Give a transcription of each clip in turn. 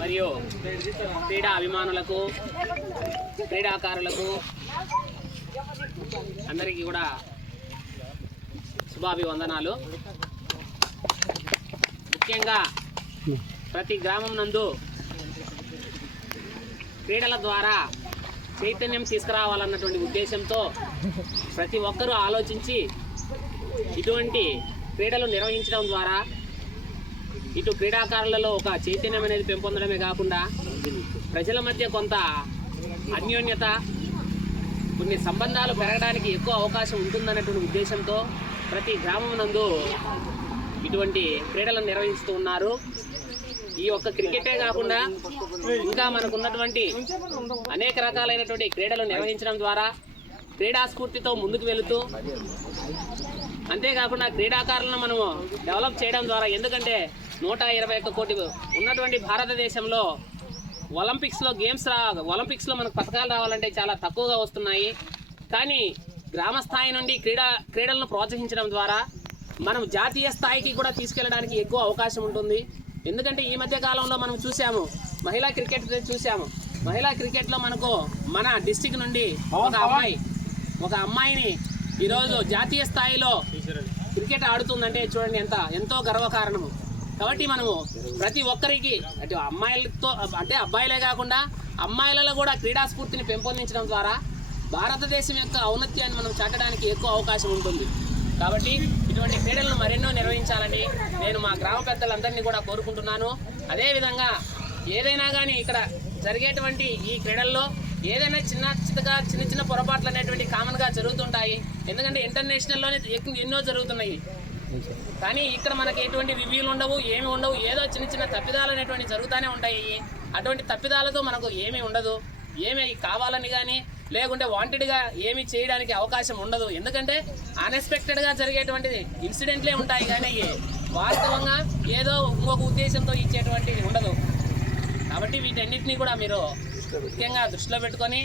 మరియు క్రీడా అభిమానులకు, క్రీడాకారులకు అందరికీ కూడా శుభాభివందనాలు. ముఖ్యంగా ప్రతి గ్రామం నందు క్రీడల ద్వారా చైతన్యం తీసుకురావాలన్నటువంటి ఉద్దేశంతో ప్రతి ఒక్కరూ ఆలోచించి ఇటువంటి క్రీడలు నిర్వహించడం ద్వారా ఇటు క్రీడాకారులలో ఒక చైతన్యం అనేది పెంపొందడమే కాకుండా ప్రజల మధ్య కొంత అన్యోన్యత, కొన్ని సంబంధాలు పెరగడానికి ఎక్కువ అవకాశం ఉంటుందన్నటువంటి ఉద్దేశంతో ప్రతి గ్రామం నందు ఇటువంటి క్రీడలను నిర్వహిస్తూ ఉన్నారు. ఈ ఒక్క క్రికెటే కాకుండా ఇంకా మనకున్నటువంటి అనేక రకాలైనటువంటి క్రీడలు నిర్వహించడం ద్వారా క్రీడా స్ఫూర్తితో ముందుకు వెళుతూ, అంతేకాకుండా క్రీడాకారులను మనము డెవలప్ చేయడం ద్వారా, ఎందుకంటే 121 కోటి ఉన్నటువంటి భారతదేశంలో ఒలింపిక్స్లో మనకు పథకాలు రావాలంటే చాలా తక్కువగా వస్తున్నాయి. కానీ గ్రామ స్థాయి నుండి క్రీడలను ప్రోత్సహించడం ద్వారా మనం జాతీయ స్థాయికి కూడా తీసుకెళ్ళడానికి ఎక్కువ అవకాశం ఉంటుంది. ఎందుకంటే ఈ మధ్య కాలంలో మనం చూసాము, మహిళా క్రికెట్లో మనకు మన డిస్టిక్ నుండి ఒక అమ్మాయిని ఈరోజు జాతీయ స్థాయిలో క్రికెట్ ఆడుతుందంటే చూడండి ఎంతో గర్వకారణము. కాబట్టి మనము ప్రతి ఒక్కరికి అటు అమ్మాయిలతో అంటే అబ్బాయిలే కాకుండా అమ్మాయిలలో కూడా క్రీడా స్ఫూర్తిని పెంపొందించడం ద్వారా భారతదేశం యొక్క ఔన్నత్యాన్ని మనం చాటడానికి ఎక్కువ అవకాశం ఉంటుంది. కాబట్టి ఇటువంటి క్రీడలను మరెన్నో నిర్వహించాలని నేను మా గ్రామ పెద్దలందరినీ కూడా కోరుకుంటున్నాను. అదేవిధంగా ఏదైనా కానీ ఇక్కడ జరిగేటువంటి ఈ క్రీడల్లో ఏదైనా చిన్న పొరపాట్లు అనేటువంటి కామన్గా జరుగుతుంటాయి. ఎందుకంటే ఇంటర్నేషనల్లోనే ఎన్నో జరుగుతున్నాయి. కానీ ఇక్కడ మనకి ఎటువంటి రివ్యూలు ఉండవు, ఏమి ఉండవు. ఏదో చిన్న తప్పిదాలు అనేటువంటి జరుగుతూనే ఉంటాయి. అటువంటి తప్పిదాలతో మనకు ఏమీ ఉండదు. ఏమి కావాలని కానీ లేకుంటే వాంటెడ్గా ఏమి చేయడానికి అవకాశం ఉండదు. ఎందుకంటే అన్ఎక్స్పెక్టెడ్గా జరిగేటువంటి ఇన్సిడెంట్లే ఉంటాయి. కానీ వాస్తవంగా ఏదో ఇంకొక ఉద్దేశంతో ఇచ్చేటువంటిది ఉండదు. కాబట్టి వీటన్నిటినీ కూడా మీరు ముఖ్యంగా దృష్టిలో పెట్టుకొని,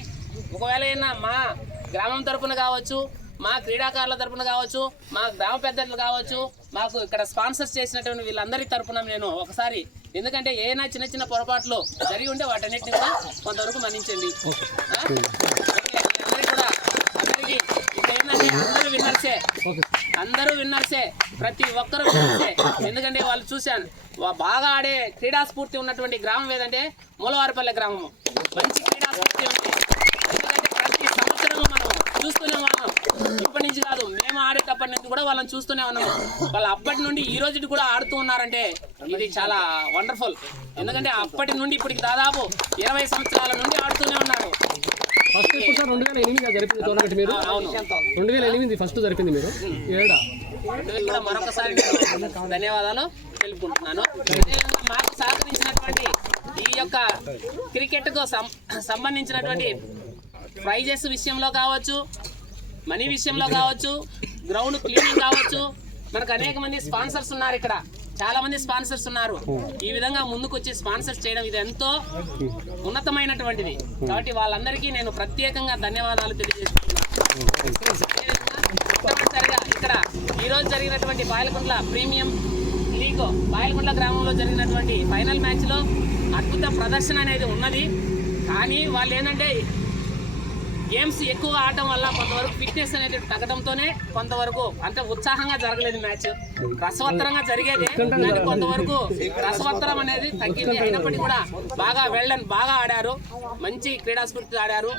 ఒకవేళ అయినా మా గ్రామం తరపున కావచ్చు, మా క్రీడాకారుల తరపున కావచ్చు, మా గ్రామ పెద్దలు కావచ్చు, మాకు ఇక్కడ స్పాన్సర్స్ చేసినటువంటి వీళ్ళందరి తరపున నేను ఒకసారి, ఎందుకంటే ఏదైనా చిన్న పొరపాట్లు జరిగి ఉంటే వాటన్నిటిని కూడా కొంతవరకు మన్నించండి. అందరికీ ఇక్కడ ఏంటంటే అందరూ విన్నర్సే, ప్రతి ఒక్కరూ విన్నర్సే. ఎందుకంటే వాళ్ళు చూశాను, బాగా ఆడే క్రీడా స్ఫూర్తి ఉన్నటువంటి గ్రామం ఏదంటే మూలవారిపల్లె గ్రామము. మంచి క్రీడా స్ఫూర్తి ఉంది. ఎందుకంటే ప్రతి సంవత్సరము మనం చూస్తూనే ఉన్నాం. ఇప్పటి నుంచి కాదు, మేము ఆడేటప్పటి నుంచి కూడా వాళ్ళని చూస్తూనే ఉన్నాము. వాళ్ళు అప్పటి నుండి ఈ రోజు కూడా ఆడుతూ ఉన్నారంటే ఇది చాలా వండర్ఫుల్. ఎందుకంటే అప్పటి నుండి ఇప్పటికి దాదాపు 20 సంవత్సరాల నుండి ఆడుతూనే ఉన్నారు. ఫస్ట్ ఇప్పుడు సార్ 2008 జరిపింది టోర్నమెంట్ మీరు? అవును, 2008 ఫస్ట్ జరిపింది మీరు. ఇక్కడ మరొకసారి ధన్యవాదాలు తెలుపుకుంటున్నాను. మాకు సహకరించినటువంటి ఈ యొక్క క్రికెట్కు సంబంధించినటువంటి ప్రైజెస్ విషయంలో కావచ్చు, మనీ విషయంలో కావచ్చు, గ్రౌండ్ క్లీనింగ్ కావచ్చు, మనకు అనేక మంది స్పాన్సర్స్ ఉన్నారు. ఇక్కడ చాలా మంది స్పాన్సర్స్ ఉన్నారు. ఈ విధంగా ముందుకు వచ్చి స్పాన్సర్స్ చేయడం ఇది ఎంతో ఉన్నతమైనటువంటిది. కాబట్టి వాళ్ళందరికీ నేను ప్రత్యేకంగా ధన్యవాదాలు తెలియజేస్తున్నాను. తప్పనిసరిగా ఇక్కడ ఈరోజు జరిగినటువంటి బాయలకుంట్ల ప్రీమియం లీగ్ బాయలకుంట్ల గ్రామంలో జరిగినటువంటి ఫైనల్ మ్యాచ్లో అద్భుత ప్రదర్శన అనేది ఉన్నది. కానీ వాళ్ళు ఏంటంటే గేమ్స్ ఎక్కువగా ఆడటం వల్ల కొంతవరకు ఫిట్నెస్ అనేది తగ్గడంతోనే కొంతవరకు అంటే ఉత్సాహంగా జరగలేదు మ్యాచ్. రసవత్తరంగా జరిగేది, కానీ కొంతవరకు రసవత్తరం అనేది తగ్గింది. అయినప్పటికీ కూడా బాగా ఆడారు, మంచి క్రీడా స్ఫూర్తి ఆడారు.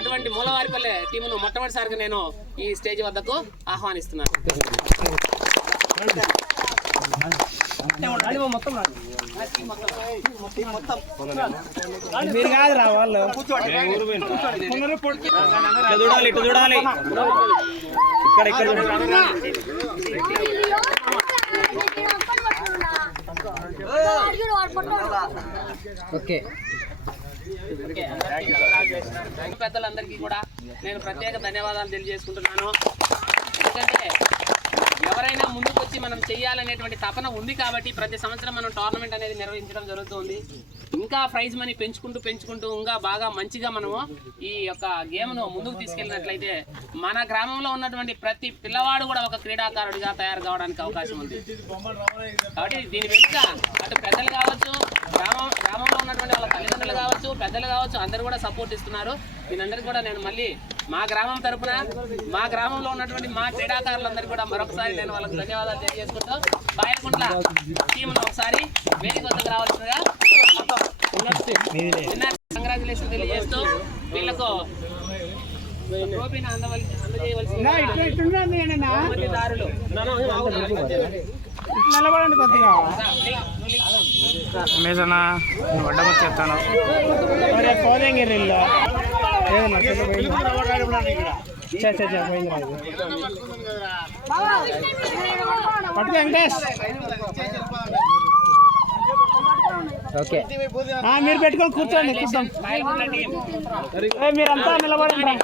అటువంటి మూలవారిపల్లె టీమును మొట్టమొదటిసారిగా నేను ఈ స్టేజ్ వద్దకు ఆహ్వానిస్తున్నాను. మీరు కాదు రా వాళ్ళు చూడాలి, ఇటు చూడాలి, ఇక్కడ ఓకే. పెద్దలందరికీ కూడా నేను ప్రత్యేక ధన్యవాదాలు తెలియజేసుకుంటున్నాను. ఎందుకంటే ఎవరైనా ముందుకు వచ్చి మనం చెయ్యాలనేటువంటి తపన ఉంది కాబట్టి ప్రతి సంవత్సరం మనం టోర్నమెంట్ అనేది నిర్వహించడం జరుగుతుంది. ఇంకా ప్రైజ్ మనీ పెంచుకుంటూ ఇంకా బాగా మంచిగా మనము ఈ యొక్క గేమ్ను ముందుకు తీసుకెళ్ళినట్లయితే మన గ్రామంలో ఉన్నటువంటి ప్రతి పిల్లవాడు కూడా ఒక క్రీడాకారుడిగా తయారు కావడానికి అవకాశం ఉంది. కాబట్టి దీని వెనుక అటు పెద్దలు కావచ్చు, గ్రామంలో ఉన్నటువంటి పెద్దలు కావచ్చు అందరూ కూడా సపోర్ట్ ఇస్తున్నారు. దీనందరికీ కూడా నేను మళ్ళీ మా గ్రామం తరపున మా గ్రామంలో ఉన్నటువంటి మా క్రీడాకారులందరికీ కూడా మరొకసారి నేను వాళ్ళకి ధన్యవాదాలు తెలియజేసుకుంటూ బాయకుంట్ల టీంను ఒకసారి వేదిక వద్దకు రావాల్సిందిగా కంగ్రాచులేషన్ తెలియజేస్తూ వీళ్ళకు ట్రోఫీని అందజేయవలసిన దారులు నిలబడండి కొద్దిగా మేజనా వడ్డమొచ్చేస్తాను కోదంగిరిలో పట్టుకో వెంకటేష్. ఓకే మీరు పెట్టుకొని కూర్చోండి, కూర్చోండి. మీరంతా నిలబడండి.